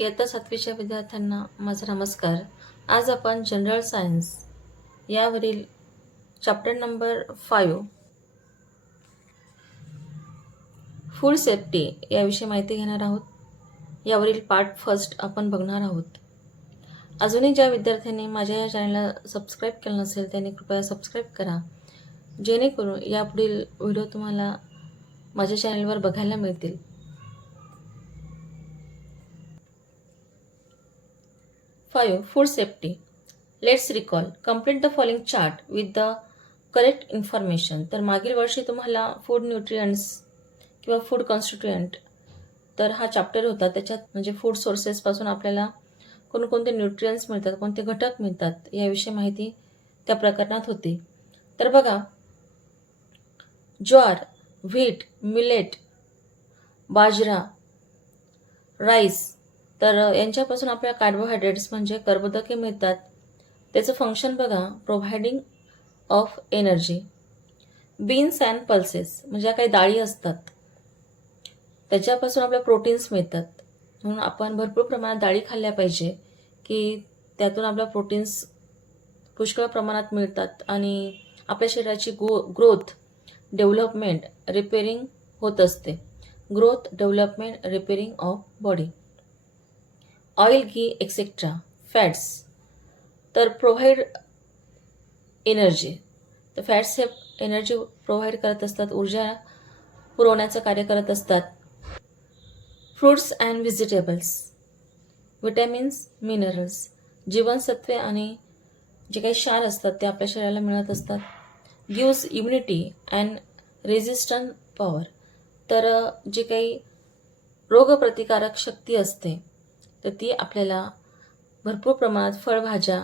इयत्ता 7वीच्या विद्यार्थ्यांना माझा नमस्कार. आज आपण जनरल सायन्स यावरील चॅप्टर नंबर 5 फूड सेफ्टी याविषयी माहिती घेणार आहोत. यावरील पार्ट फर्स्ट आपण बघणार आहोत. अजूनही ज्या विद्यार्थ्यांनी माझ्या या चॅनलला सबस्क्राईब केलं नसेल त्यांनी कृपया सबस्क्राईब करा, जेणेकरून यापुढील व्हिडिओ तुम्हाला माझ्या चॅनलवर बघायला मिळतील. Food safety. Let's recall. Complete the following chart with the correct information. तर मागील वर्षी तुम्हाला फूड न्यूट्रियंट्स किंवा फूड कॉन्स्टिट्युएंट तर हा चॅप्टर होता. त्याच्यात म्हणजे फूड सोर्सेसपासून आपल्याला कोणकोणते न्यूट्रियंट्स मिळतात, कोणते घटक मिळतात याविषयी माहिती त्या प्रकरणात होती. तर बघा, ज्वार, व्हीट, मिलेट, बाजरा, राईस, तर यांच्यापासून आपल्याला कार्बोहायड्रेट्स म्हणजे कर्बोदके मिळतात. त्याचं फंक्शन बघा, providing of energy. Beans and pulses म्हणजे ज्या काही डाळी असतात त्याच्यापासून आपल्याला प्रोटीन्स मिळतात. म्हणून आपण भरपूर प्रमाणात डाळी खाल्ल्या पाहिजे की त्यातून आपल्याला प्रोटीन्स पुष्कळ प्रमाणात मिळतात आणि आपल्या शरीराची ग्रोथ, डेव्हलपमेंट, रिपेअरिंग होत असते. Growth, development, repairing of body. Oil, ghee etcetera. Fats तर प्रोव्हाइड एनर्जी. तर फॅट्स हे एनर्जी प्रोव्हाइड करत असतात, ऊर्जा पुरवण्याचं कार्य करत असतात. Fruits and vegetables, vitamins, minerals, जीवनसत्वे आणि जे काही क्षार असतात ते आपल्या शरीराला मिळत असतात. Gives immunity and resistant power. तर जे काही रोगप्रतिकारक शक्ती असते तर ती आपल्याला भरपूर प्रमाणात फळभाज्या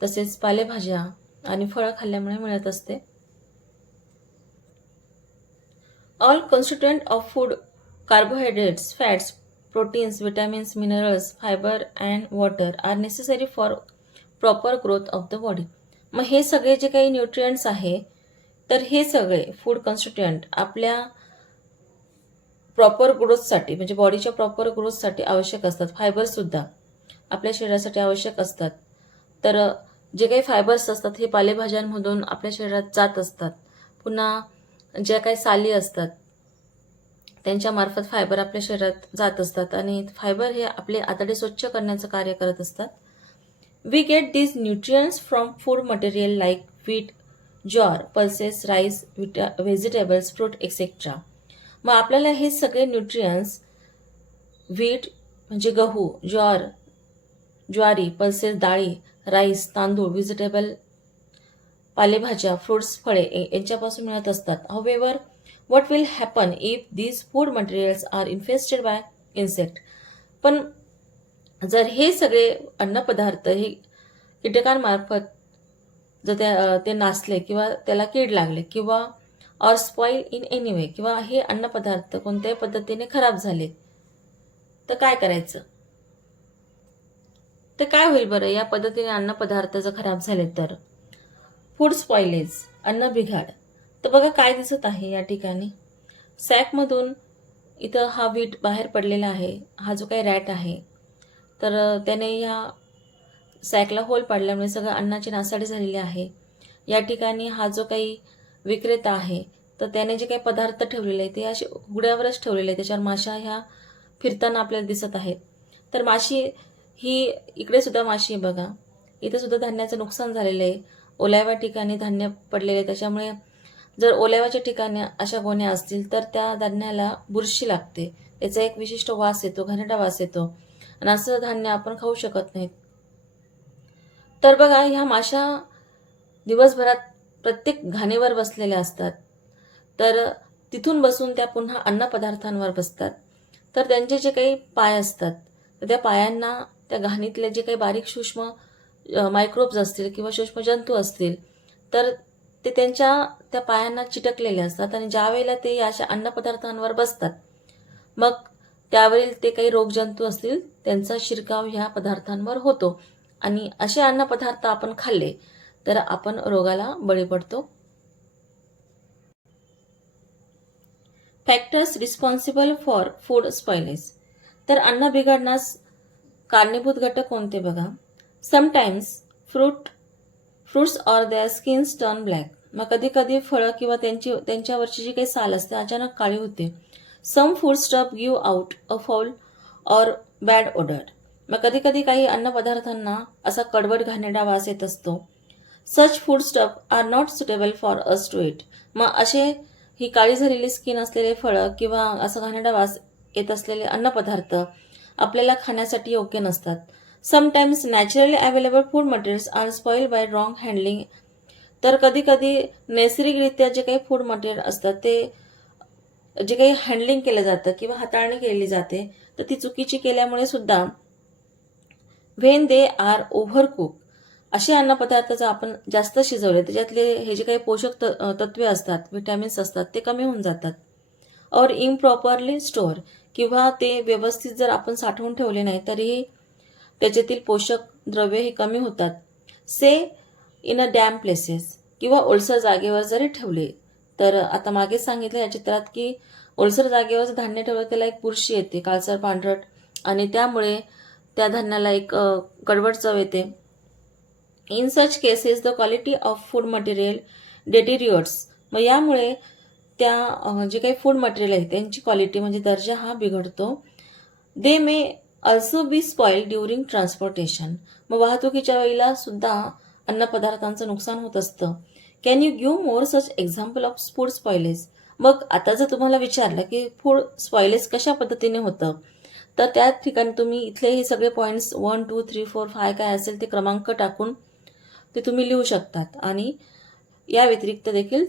तसेच पालेभाज्या आणि फळं खाल्ल्यामुळे मिळत असते. All constituent of food, carbohydrates, fats, proteins, vitamins, minerals, fibre and water are necessary for proper growth of the body. मग हे सगळे जे काही न्यूट्रियंट्स आहे तर हे सगळे फूड कॉन्स्टिट्युएंट आपल्या प्रॉपर ग्रोथसाठी म्हणजे बॉडीच्या प्रॉपर ग्रोथसाठी आवश्यक असतात. फायबरसुद्धा आपल्या शरीरासाठी आवश्यक असतात. तर जे काही फायबर्स असतात हे पालेभाज्यांमधून आपल्या शरीरात जात असतात. पुन्हा ज्या काही साली असतात त्यांच्यामार्फत फायबर आपल्या शरीरात जात असतात आणि फायबर हे आपले आतडे स्वच्छ करण्याचं कार्य करत असतात. We get these nutrients from food material like wheat, jowar, pulses, rice, vegetables, fruit etcetera. मग आपल्याला हे सगळे न्यूट्रियंट्स व्हीट म्हणजे गहू, ज्वार, ज्वारी, पल्सेस डाळी, राईस, तांदूळ, व्हेजिटेबल पालेभाज्या, फ्रूट्स, फळे यांच्यापासून मिळत असतात. However, what will happen if these food materials are infested by insect. पण जर हे सगळे अन्नपदार्थ हे कीटकांमार्फत जर ते नासले किंवा त्याला कीड लागले किंवा or spoil in any way किंवा हे अन्नपदार्थ कोणत्याही पद्धतीने खराब झाले तर काय करायचं? तर काय होईल बरं या पद्धतीने अन्नपदार्थ जर खराब झाले तर? फूड स्पॉइलेज, अन्न बिघाड. तर बघा काय दिसत आहे या ठिकाणी. सॅकमधून इथं हा व्हीट बाहेर पडलेला आहे. हा जो काही रॅट आहे तर त्याने या सॅकला होल पाडल्यामुळे सगळं अन्नाची नासाडी झालेली आहे. या ठिकाणी हा जो काही विक्रेता आहे तर त्याने जे काही पदार्थ ठेवलेले आहे ते असे उघड्यावरच ठेवलेले आहे. त्याच्यावर माशा ह्या फिरताना आपल्याला दिसत आहेत. तर माशी ही इकडे सुद्धा माशी बघा, इथे सुद्धा धान्याचं नुकसान झालेलं आहे. ओल्याव्या ठिकाणी धान्य पडलेले आहे. त्याच्यामुळे जर ओल्याव्याच्या ठिकाणी अशा गोण्या असतील तर त्या धान्याला बुरशी लागते. त्याचा एक विशिष्ट वास येतो, घाणेरडा वास येतो आणि असं धान्य आपण खाऊ शकत नाहीत. तर बघा, ह्या माशा दिवसभरात प्रत्येक घाणीवर बसलेल्या असतात. तर तिथून बसून त्या पुन्हा अन्नपदार्थांवर बसतात. तर त्यांचे जे काही पाय असतात तर त्या पायांना त्या घाणीतले जे काही बारीक सूक्ष्म मायक्रोब्स असतील किंवा सूक्ष्म जंतू असतील तर ते त्यांच्या त्या पायांना चिटकलेले असतात आणि ज्या वेळेला ते अशा अन्नपदार्थांवर बसतात मग त्यावेळी ते काही रोगजंतू असतील त्यांचा शिरकाव ह्या पदार्थांवर होतो आणि असे अन्नपदार्थ आपण खाल्ले तर आपण रोगाला बळी पडतो. Factors responsible for food spoilage. तर अन्न बिघडण्यास कारणीभूत घटक कोणते बघा. Sometimes fruits or their skins turn black. मग कधी कधी फळं किंवा त्यांच्यावरची जी काही साल असते अचानक काळी होते. Some food stuff give out a foul or bad odour. मग कधी कधी काही अन्नपदार्थांना असा कडवट घाणेरडा वास येत असतो. Such food stuff are not suitable for us to eat. मग असे ही काळी झालेली स्किन असलेले फळं किंवा असं घाणेरडा वास येत असलेले अन्नपदार्थ आपल्याला खाण्यासाठी योग्य नसतात. Sometimes naturally available food materials are spoil by wrong handling. तर कधी कधी नैसर्गिकरित्या जे काही फूड मटेरियल असतात ते जे काही हँडलिंग केलं जातं किंवा हाताळणी केली जाते तर ती चुकीची केल्यामुळे सुद्धा when they are over cook, असे अन्नपदार्थ जर आपण जास्त शिजवले त्याच्यातले हे जे काही पोषक तत्वे असतात, व्हिटॅमिन्स असतात ते कमी होऊन जातात. और इम्प्रॉपरली स्टोअर, किंवा ते व्यवस्थित जर आपण साठवून ठेवले नाही तरीही त्याच्यातील पोषक द्रव्ये हे कमी होतात. से इन अ डॅम प्लेसेस, किंवा ओलसर जागेवर जरी ठेवले तर आता मागे सांगितलं या चित्रात की ओलसर जागेवर धान्य ठेवलं त्याला एक बुरशी येते, काळसर पांढरट, आणि त्यामुळे त्या धान्याला एक कडवट चव येते. In such cases the quality of food material deteriorates. मग यामुळे त्या जे काही फूड मटेरियल आहे त्यांची क्वालिटी म्हणजे दर्जा हा बिघडतो. They may also be spoil during transportation. मग वाहतुकीच्या वेळेला सुद्धा अन्नपदार्थांचं नुकसान होत असतं. Can you give more such example of food spoilage. मग आता जर तुम्हाला विचारलं की फूड स्पॉइलेज कशा पद्धतीने होतं तर त्या ठिकाणी तुम्ही इथले हे सगळे पॉईंट्स 1, 2, 3, 4, 5 काय असेल ते क्रमांक टाकून ते तुम्ही लिहू शकतात. आणि या व्यतिरिक्त देखील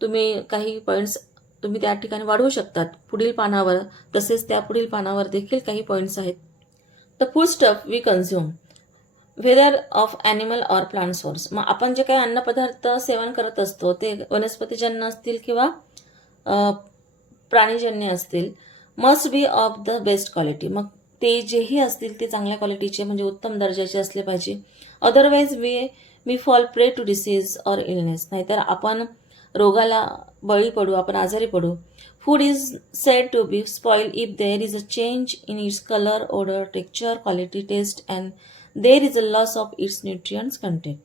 तुम्ही काही पॉईंट्स तुम्ही त्या ठिकाणी वाढवू शकतात पुढील पानावर. तसेच त्या पुढील पानावर देखील काही पॉईंट्स आहेत. The food stuff we consume whether of animal or plant source. मग आपण जे काही अन्नपदार्थ सेवन करत असतो ते वनस्पतीजन्य असतील किंवा प्राणीजन्य असतील, must be of the best quality. मग ते जेही असतील ते चांगल्या क्वालिटीचे म्हणजे उत्तम दर्जाचे असले पाहिजे. Otherwise we fall prey to disease or illness. नाहीतर आपण रोगाला बळी पडू, आपण आजारी पडू. Food is said to be spoil if there is a change in its colour, odour, texture, quality, taste and there is a loss of its nutrients content.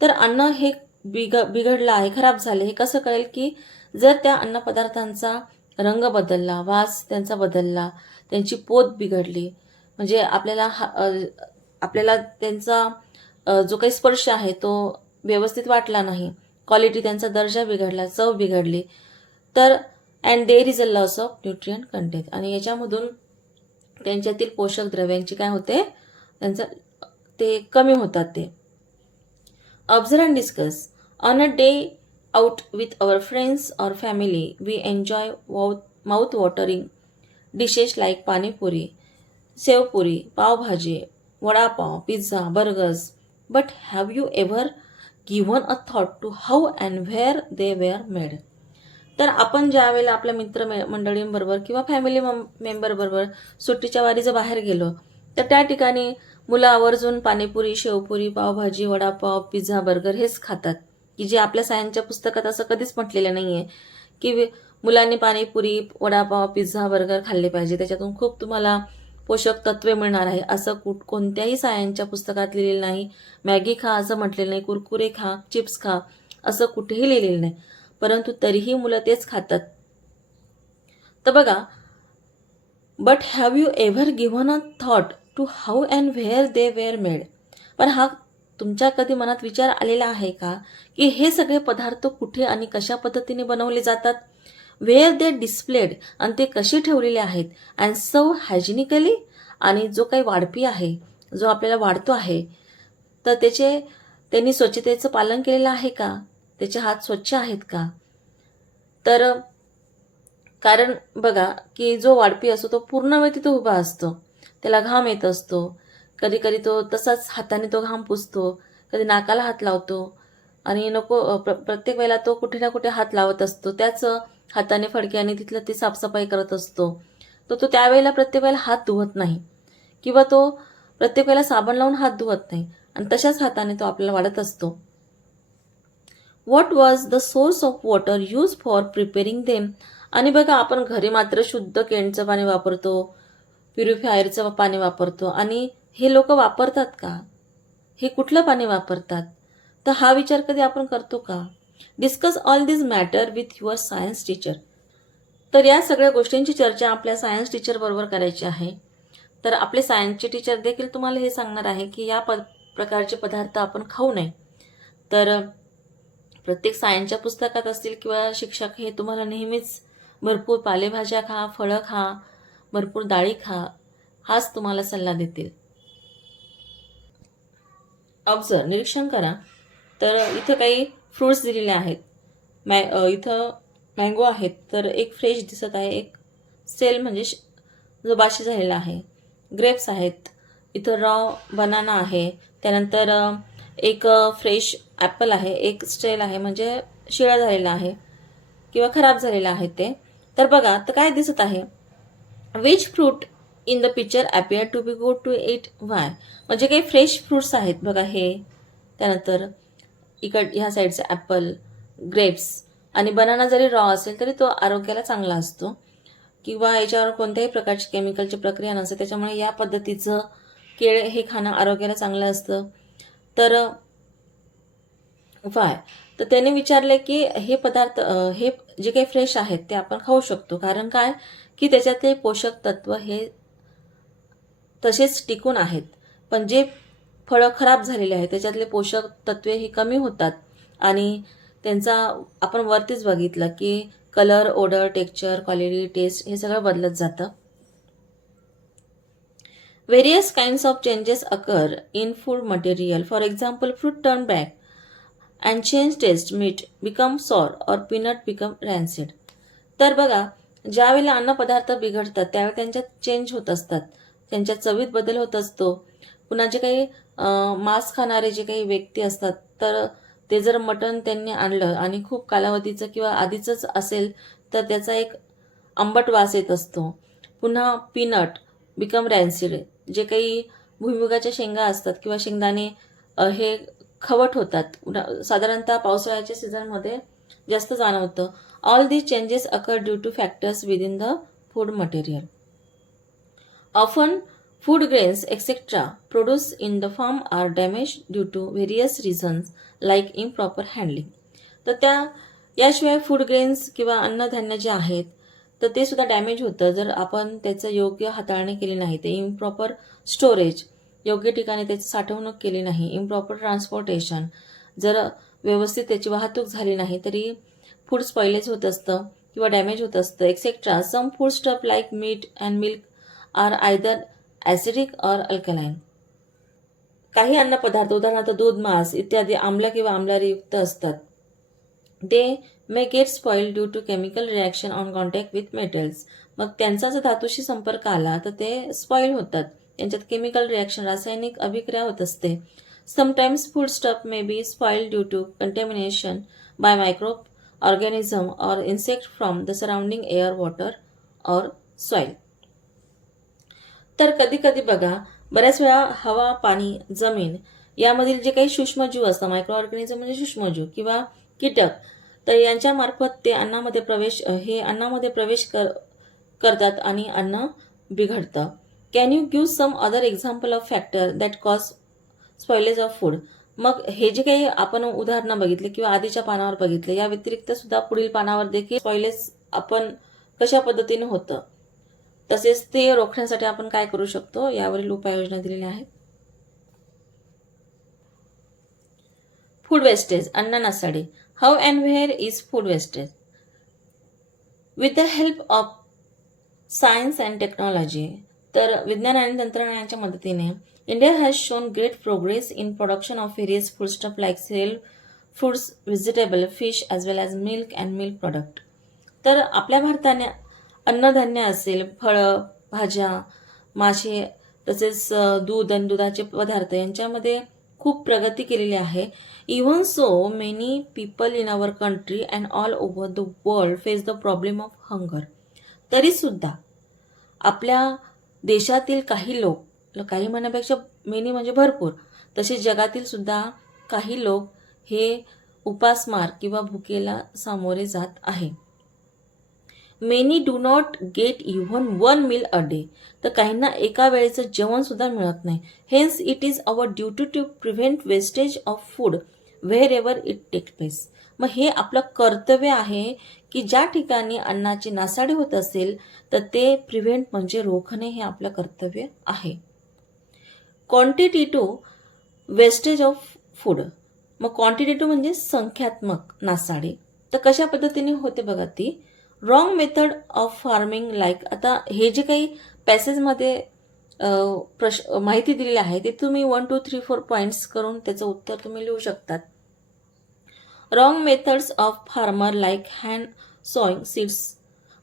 तर अन्न हे बिघडलं आहे, खराब झाले, हे कसं कळेल की जर त्या अन्नपदार्थांचा रंग बदलला, वास त्यांचा बदलला, त्यांची पोत बिघडली, म्हणजे आपल्याला त्यांचा जो काही स्पर्श आहे तो व्यवस्थित वाटला नाही, क्वालिटी त्यांचा दर्जा बिघडला, चव बिघडली, तर and there is a loss of nutrient content. आणि याच्यामधून त्यांच्यातील पोषक द्रव्यांची काय होते, त्यांचं ते कमी होतात. ते observe and discuss. On a day out with our friends or family, we enjoy mouth-watering dishes like pani puri, sev puri, pav bhaji, vada pav, pizza, burgers. But have you ever given a thought to how and where they were made? तर आपण ज्या वेळेला आपल्या मित्रमंडळींबरोबर किंवा family मेंबरबरोबर सुट्टीच्या वारी जर बाहेर गेलो तर त्या ठिकाणी मुलं आवर्जून पाणीपुरी, शेवपुरी, पावभाजी, वडापाव, पिझ्झा, बर्गर हेच खातात, की जे आपल्या सायन्सच्या पुस्तकात असं कधीच म्हटलेलं नाही आहे की मुलांनी पाणीपुरी, वडापाव, पिझ्झा, बर्गर खाल्ले पाहिजे, त्याच्यातून खूप तुम्हाला पोषक तत्वे मिळणार आहे, असं कोणत्याही सायन्सच्या पुस्तकात लिहिलेलं नाही. मॅगी खा असं म्हटलेलं नाही, कुरकुरे खा, चिप्स खा असं कुठेही लिहिलेलं नाही, परंतु तरीही मुलं तेच खातात. तर बघा, but have you ever given a thought to how and where they were made. पण हा तुमच्या कधी मनात विचार आलेला आहे का की हे सगळे पदार्थ कुठे आणि कशा पद्धतीने बनवले जातात, वेअर दे डिस्प्लेड, आणि ते कसे ठेवलेले आहेत, अँड सर्व हायजिनिकली. आणि जो काही वाढपी आहे, जो आपल्याला वाढतो आहे, तर त्यांनी स्वच्छतेचं पालन केलेलं आहे का, त्याचे हात स्वच्छ आहेत का. तर कारण बघा की जो वाढपी असतो तो पूर्ण वेळ तिथे उभा असतो, त्याला घाम येत असतो, कधी कधी तो तसाच हाताने तो घाम पुसतो, कधी नाकाला हात लावतो, आणि प्रत्येक वेळेला तो कुठे ना कुठे हात लावत असतो, त्याच हाताने फडक्याने तिथलं ती साफसफाई करत असतो. तो त्यावेळेला प्रत्येक वेळेला हात धुवत नाही किंवा तो प्रत्येक वेळेला साबण लावून हात धुवत नाही, आणि तशाच हाताने तो आपल्याला वाढत असतो. What was the source of water use for preparing them. आणि बघा, आपण घरी मात्र शुद्ध केंडचं पाणी वापरतो, प्युरिफायरचं पाणी वापरतो आणि हे लोक वापरतात का? हे कुठलं पाणी वापरतात? तर हा विचार कधी आपण करतो का? Discuss all this matter with your science teacher. तर या सगळ्या गोष्टींची चर्चा आपल्या सायन्स टीचर बरोबर करायची आहे. तर आपले सायन्सचे टीचर देखील तुम्हाला हे सांगणार आहे की या प्रकारचे पदार्थ आपण खाऊ नये. तर प्रत्येक सायन्सच्या पुस्तकात असतील किंवा शिक्षक हे तुम्हाला नेहमीच भरपूर पालेभाज्या खा, फळं खा, भरपूर डाळी खा, हाच तुम्हाला सल्ला देतील. ऑब्झर्व, निरीक्षण करा. तर इथं काही फ्रुट्स दिलेले आहेत. इथं मँगो आहेत, तर एक फ्रेश दिसत आहे, एक सेल म्हणजे जो बाशी झालेला आहे. ग्रेप्स आहेत, इथं रॉ बनाना आहे, त्यानंतर एक फ्रेश ॲपल आहे, एक स्टेल आहे म्हणजे शिळा झालेला आहे किंवा खराब झालेला आहे ते. तर बघा, तर काय दिसत आहे, which fruit in the picture appear to be good to eat, why. म्हणजे काही फ्रेश फ्रुट्स आहेत बघा हे, त्यानंतर ह्या साईडचे ॲपल, ग्रेप्स आणि बनाना जरी रॉ असेल तरी तो आरोग्याला चांगला असतो किंवा याच्यावर कोणत्याही प्रकारची केमिकलची प्रक्रिया नसते, त्याच्यामुळे या पद्धतीचं केळ हे खाणं आरोग्याला चांगलं असतं. तर वाय, तर त्याने विचारले की हे पदार्थ हे जे काही फ्रेश आहेत ते आपण खाऊ शकतो, कारण काय की त्याच्यातले पोषक तत्व हे तसेच टिकून आहेत. पण जे फळं खराब झालेले आहेत त्याच्यातले पोषक तत्वे हे कमी होतात आणि त्यांचा आपण वरतीच बघितलं की colour, odour, texture, quality, taste हे सगळं बदलत जातं. Various kinds of changes occur in food material. For example, fruit turn back and change taste, meat become sour or peanut become rancid. तर बघा, ज्यावेळेला अन्नपदार्थ बिघडतात त्यावेळी त्यांच्यात चेंज होत असतात, त्यांच्या चवीत बदल होत असतो. पुन्हा जे काही मांस खाणारे जे काही व्यक्ती असतात, तर ते जर मटण त्यांनी आणलं आणि खूप कालावधीचं किंवा आधीचंच असेल तर त्याचा एक आंबट वास येत असतो. पुन्हा पीनट बिकम रॅन्सिड, जे काही भुईमुगाच्या शेंगा असतात किंवा शेंगदाणे हे खवट होतात, साधारणतः पावसाळ्याच्या सीझनमध्ये जास्त जाणवतं. All these changes occur due to factors within the food material. Often food grains etc. produced in the farm are damaged due to various reasons like improper handling. तर याशिवाय फूड ग्रेन्स किंवा अन्नधान्य जे आहेत तर ते सुद्धा डॅमेज होतं जर आपण त्याचं योग्य हाताळणी केली नाही. ते इम्प्रॉपर स्टोरेज, योग्य ठिकाणी त्याची साठवणूक केली नाही, इम्प्रॉपर ट्रान्सपोर्टेशन, जर व्यवस्थित त्याची वाहतूक झाली नाही तरी फूड स्पॉइलेज होत असतं किंवा डॅमेज होत असतं etcetera. Some food stuff like meat and milk are either acidic or alkaline. काही अन्नपदार्थ उदाहरणार्थ दूध, मांस इत्यादी आम्ल किंवा आम्लयुक्त असतात. They may get spoil due to chemical reaction on contact with metals. मग त्यांचा जर धातूशी संपर्क आला तर ते स्पॉइल होतात, त्यांच्यात केमिकल रिॲक्शन, रासायनिक अभिक्रिया होत असते. Sometimes food stuff may be spoil due to contamination by micro organism और insect from the surrounding air, water और सॉइल. तर कधी कधी बघा, बऱ्याच वेळा हवा, पाणी, जमीन यामधील जे काही सूक्ष्मजीव असतात, मायक्रो ऑर्गॅनिझम म्हणजे सूक्ष्मजीव किंवा कीटक, तर यांच्यामार्फत ते अन्नामध्ये प्रवेश करतात आणि अन्न बिघडतं. Can you give some other example of factor that cause spoilage of food. मग हे जे काही आपण उदाहरणं बघितले किंवा आधीच्या पानावर बघितले, या व्यतिरिक्त सुद्धा पुढील पानावर देखील स्पॉइलेज आपण कशा पद्धतीने होतं, तसेच ते रोखण्यासाठी आपण काय करू शकतो यावरील उपाययोजना दिलेल्या आहेत. फूड वेस्टेज, अन्न नासाडी. How and where is food wastage. With the help of science and technology, तर विज्ञान आणि तंत्रज्ञानाच्या मदतीने India has shown great progress in production of various food stuff like cereal, fruits, vegetable, fish as well as milk and milk product. तर आपल्या भारताने अन्नधान्य असेल, फळं, भाज्या, मासे, तसेच दूध आणि दुधाचे पदार्थ यांच्यामध्ये खूप प्रगती केलेली आहे. Even so many people in our country and all over the world face the problem of hunger. तरीसुद्धा आपल्या देशातील काही लोक, काही म्हणण्यापेक्षा मेनी म्हणजे भरपूर, तसेच जगातील सुद्धा काही लोक हे उपासमार किंवा भुकेला सामोरे जात आहे. Many do not get even 1 meal a day. तर काहींना एका वेळेचं जेवण सुद्धा मिळत नाही. Hence it is our duty to prevent wastage of food wherever it take place. मग हे आपलं कर्तव्य आहे की ज्या ठिकाणी अन्नाची नासाडी होत असेल तर ते प्रिव्हेंट म्हणजे रोखणे हे आपलं कर्तव्य आहे. Quantitative wastage of food. मग क्वांटिटेटिव्ह म्हणजे संख्यात्मक नासाडी. तर कशा पद्धतीने होते बघा ती. Wrong method of farming like. आता हे जे काही पॅसेजमध्ये माहिती दिलेली आहे ते तुम्ही 1 2 3 4 पॉईंट्स करून त्याचं उत्तर तुम्ही लिहू शकतात. Wrong methods of farmer like hand sowing seeds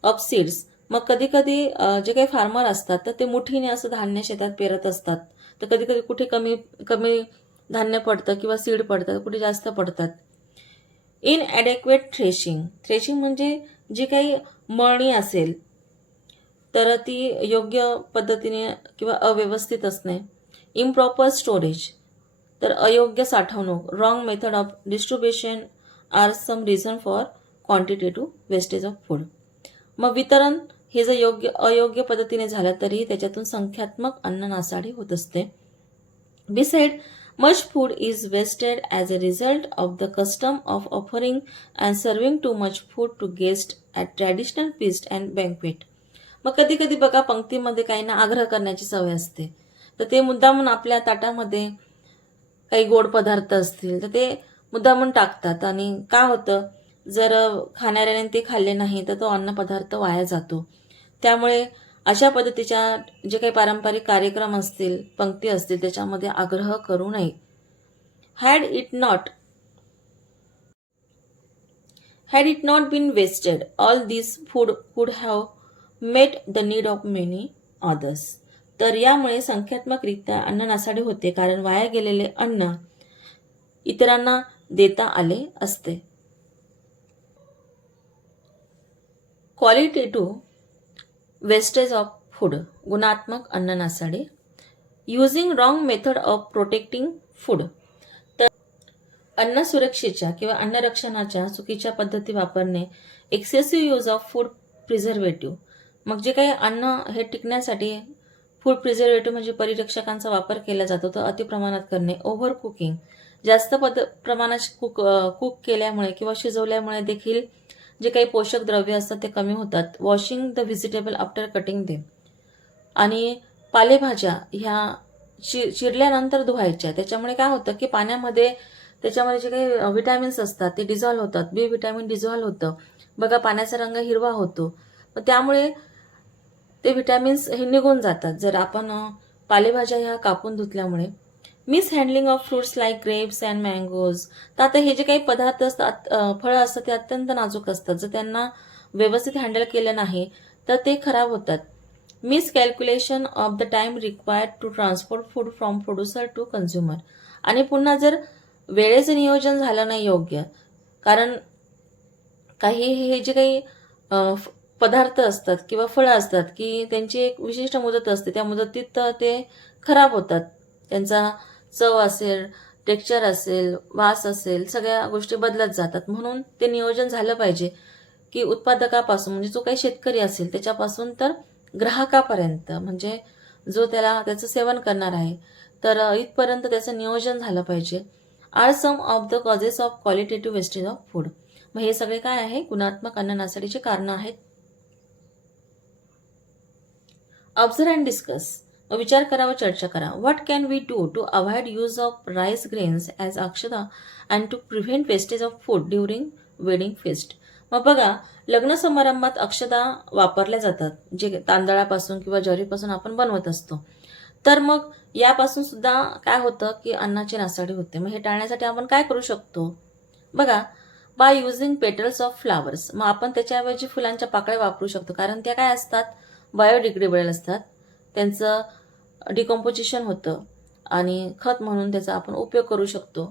of seeds. मग कधी कधी जे काही फार्मर असतात तर ते मुठीने असं धान्य शेतात पेरत असतात. तर कधी कधी कुठे कमी कमी धान्य पडतं किंवा सीड पडतात, कुठे जास्त पडतात. इनॲडेक्वेट थ्रेशिंग. थ्रेशिंग म्हणजे जी काही मळणी असेल तर ती योग्य पद्धतीने किंवा अव्यवस्थित असणे. Improper storage. तर अयोग्य साठवणूक. Wrong method of distribution are some reason for quantitative wastage of food. मग वितरण हे जर अयोग्य पद्धतीने झालं तरी त्याच्यातून संख्यात्मक अन्न नासाडी होत असते. Beside much food is wasted as a result of the custom of offering and serving too much food to guests at traditional feast and banquet. मग कधी कधी बघा पंक्तीमध्ये काहींना आग्रह करण्याची सवय असते, तर ते मुद्दामून आपल्या ताटामध्ये काही गोड पदार्थ असतील तर ते मुद्दामून टाकतात. आणि काय होतं, जर खाणाऱ्याने ते खाल्ले नाही तर तो अन्न पदार्थ वाया जातो. त्यामुळे अशा पद्धतीच्या जे काही पारंपरिक कार्यक्रम असतील, पंक्ती असतील त्याच्यामध्ये आग्रह करू नये. Had it not been wasted all this food could have met the need of many others. तर यामुळे संख्यात्मकरित्या अन्न नासाडी होते, कारण वाया गेलेले अन्न इतरांना देता आले असते. Qualitative wastage of food. गुणात्मक अन्न नासाडी. Using wrong method of protecting food. तर अन्न सुरक्षेच्या किंवा अन्न रक्षणाच्या चुकीच्या पद्धती वापरणे. Excessive use of food preservative. मग जे काही अन्न हे टिकण्यासाठी फूड प्रिझर्वेटिव्ह म्हणजे परिरक्षकांचा वापर केला जातो तर अतिप्रमाणात करणे. Over cooking. जास्त प्रमाणात कुक केल्यामुळे किंवा शिजवल्यामुळे देखील जे काही पोषक द्रव्य असतात ते कमी होतात. Washing the vegetable after cutting them. आणि पालेभाज्या ह्या चिरल्यानंतर धुवायच्या. त्याच्यामुळे काय होतं की पाण्यामध्ये त्याच्यामध्ये जे काही व्हिटॅमिन्स असतात ते डिझॉल्व्ह होतात. बी व्हिटॅमिन डिझॉल्व्ह होतं. बघा पाण्याचा रंग हिरवा होतो. मग त्यामुळे ते व्हिटॅमिन्स हे निघून जातात जर आपण पालेभाज्या ह्या कापून धुतल्यामुळे. Mishandling of fruits like grapes and mangoes. तर आता हे जे काही पदार्थ असतात, फळं असतात ते अत्यंत नाजूक असतात. जर त्यांना व्यवस्थित हँडल केलं नाही तर ते खराब होतात. Miscalculation of the time required to transport food from producer to consumer. आणि पुन्हा जर वेळेचं नियोजन झालं नाही योग्य, कारण काही हे जे काही पदार्थ असतात किंवा फळं असतात की त्यांची एक विशिष्ट मुदत असते, त्या मुदतीत ते खराब होतात. त्यांचा चव असेल, टेक्स्चर असेल, वास असेल, सगळ्या गोष्टी बदलत जातात. म्हणून ते नियोजन झालं पाहिजे की उत्पादकापासून म्हणजे जो काही शेतकरी असेल त्याच्यापासून तर ग्राहकापर्यंत, म्हणजे जो त्याचं सेवन करणार आहे तर इथपर्यंत त्याचं नियोजन झालं पाहिजे. Are some of the causes of qualitative wastage of food. मग हे सगळे काय आहे, गुणात्मक अन्न नासाडीची कारणं आहेत. Observe and discuss. विचार करा व चर्चा करा. What can we do to avoid use of rice grains as akshada and to prevent wastage of food during wedding fest. मग बघा, लग्न समारंभात अक्षदा वापरल्या जातात, जे तांदळापासून किंवा ज्वारीपासून आपण बनवत असतो. तर मग यापासून सुद्धा काय होतं की अन्नाची नासाडी होते. मग हे टाळण्यासाठी आपण काय करू शकतो बघा. By using petals of flowers. मग आपण त्याच्याऐवजी फुलांच्या पाकळ्या वापरू शकतो, कारण त्या काय असतात, बायोडिग्रेडेबल असतात. त्यांचं डिकम्पोजिशन होतं आणि खत म्हणून त्याचा आपण उपयोग करू शकतो.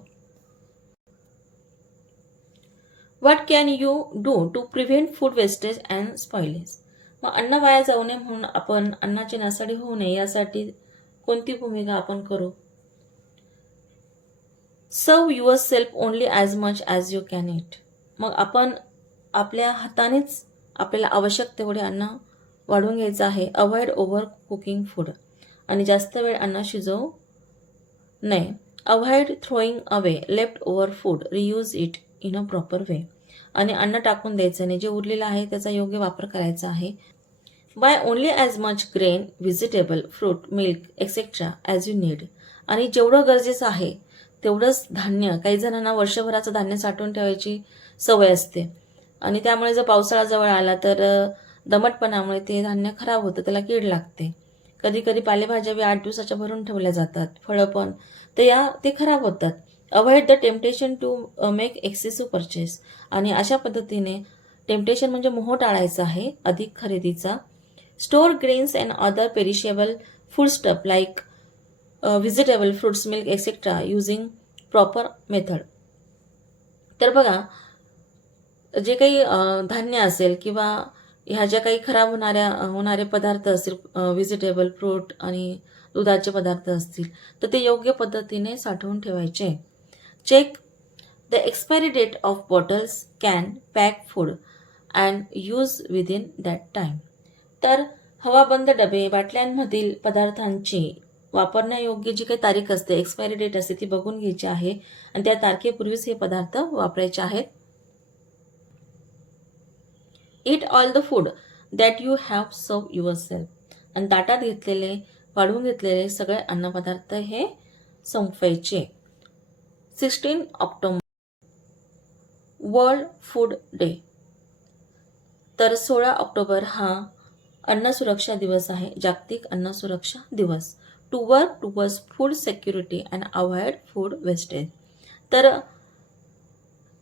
What can you do to prevent food wastage and spoilage. मग अन्न वाया जाऊ नये म्हणून आपण अन्नाची नासाडी होऊ नये यासाठी कोणती भूमिका आपण करू. सर्व your self only as much as you can it. मग आपण आपल्या हातानेच आपल्याला आवश्यक तेवढे अन्न वाढवून घ्यायचं आहे. अवॉइड ओव्हर कुकिंग फूड, आणि जास्त वेळ अन्न शिजवू नये. Avoid throwing away left over food, reuse it in a proper way. आणि अन्न टाकून द्यायचं नाही, जे उरलेलं आहे त्याचा योग्य वापर करायचा आहे. Buy only as much grain, vegetable, fruit, milk etcetera as you need. आणि जेवढं गरजेचं आहे तेवढंच धान्य. काही जणांना वर्षभराचं धान्य साठवून ठेवायची सवय असते, आणि त्यामुळे जर पावसाळा जवळ आला तर दमटपणामुळे ते धान्य खराब होतं, त्याला कीड लागते. कधी कधी पालेभाज्या 8 दिवसाच्या भरून ठेवल्या जातात, फळं पण, तर ते खराब होतात. Avoid the temptation to make excessive purchase. आणि अशा पद्धतीने टेम्पटेशन म्हणजे मोह टाळायचा आहे अधिक खरेदीचा. Store grains and other perishable food stuff like vegetable, fruits, milk etcetera using proper method. तर बघा, जे काही धान्य असेल किंवा ह्या ज्या काही खराब होणारे पदार्थ असतील, व्हेजिटेबल, फ्रूट आणि दुधाचे पदार्थ असतील, तर ते योग्य पद्धतीने साठवून ठेवायचे. Check the expiry date of bottles, cans, pack food and use within that time. तर हवाबंद डबे, बाटल्यांमधील पदार्थांची वापरण्यायोग्य जी काही तारीख असते, एक्सपायरी डेट असते, ती बघून घ्यायची आहे आणि त्या तारखेपूर्वीच हे पदार्थ वापरायचे आहेत. Eat all the food that you have served yourself. आणि ताटात घेतलेले, वाढवून घेतलेले सगळे अन्नपदार्थ हे संपवायचे. 16 ऑक्टोबर वर्ल्ड फूड डे. तर 16 ऑक्टोबर हा अन्न सुरक्षा दिवस आहे, जागतिक अन्न सुरक्षा दिवस. To work towards food security and avoid food wastage. तर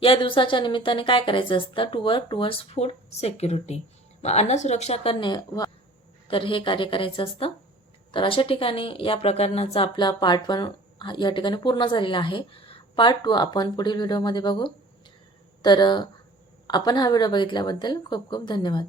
या दिवसाच्या निमित्ताने काय करायचं असतं? To work towards food security, अन्न सुरक्षा करणे तर हे कार्य करायचं असतं. तर अशा ठिकाणी या प्रकरणाचा आपला पार्ट 1 या ठिकाणी पूर्ण झालेला आहे. पार्ट 2 आपण पुढील व्हिडिओमध्ये बघू. तर आपण हा व्हिडिओ बघितल्याबद्दल खूप खूप धन्यवाद.